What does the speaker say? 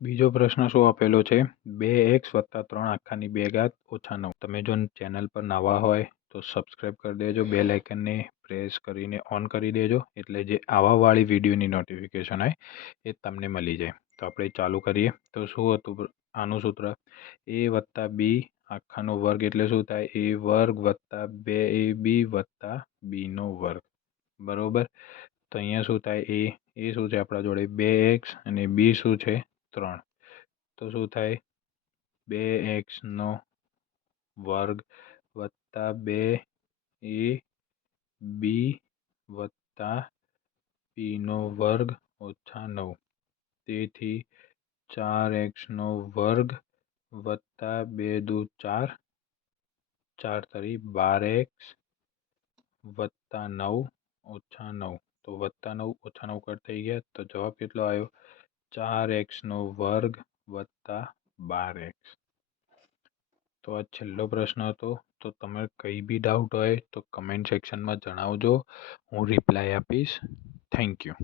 બીજો પ્રશ્ન શું આપેલો છે? બે એક્સ વત્તા ત્રણ આખાની બે ઘાત ઓછા નવ. તમે જો ચેનલ પર નવા હોય તો સબસ્ક્રાઈબ કરી દેજો બે લાઇકનને પ્રેસ કરીને ઓન કરી દેજો, એટલે જે આવા વાળી વિડીયોની નોટિફિકેશન હોય એ તમને મળી જાય. તો આપણે ચાલુ કરીએ. તો શું હતું આનું સૂત્ર? એ વત્તા બી આખાનો વર્ગ એટલે શું થાય? એ વર્ગ વત્તા બે એ બી વત્તા બીનો વર્ગ. બરાબર? તો અહીંયા શું થાય? એ એ શું છે આપણા જોડે? બે એક્સ અને બી શું છે? ત્રણ તો શું થાય બે એક્સનો વર્ગ વત્તા બે એ બી વત્તા બીનો વર્ગ ઓછા નવ તેથી ચાર એક્સનો વર્ગ વત્તા બે દુ ચાર ચાર તરી બાર એક્સ વત્તા નવ ઓછા નવ તો વત્તા નવ ઓછા નવ કટ થઈ ગયા તો જવાબ કેટલો આવ્યો ચાર એક્સનો વર્ગ વત્તા બાર એક્સ. તો આ છેલ્લો પ્રશ્ન હતો. તો તમે કંઈ બી ડાઉટ હોય તો કમેન્ટ સેક્શનમાં જણાવજો. હું રિપ્લાય આપીશ. Thank you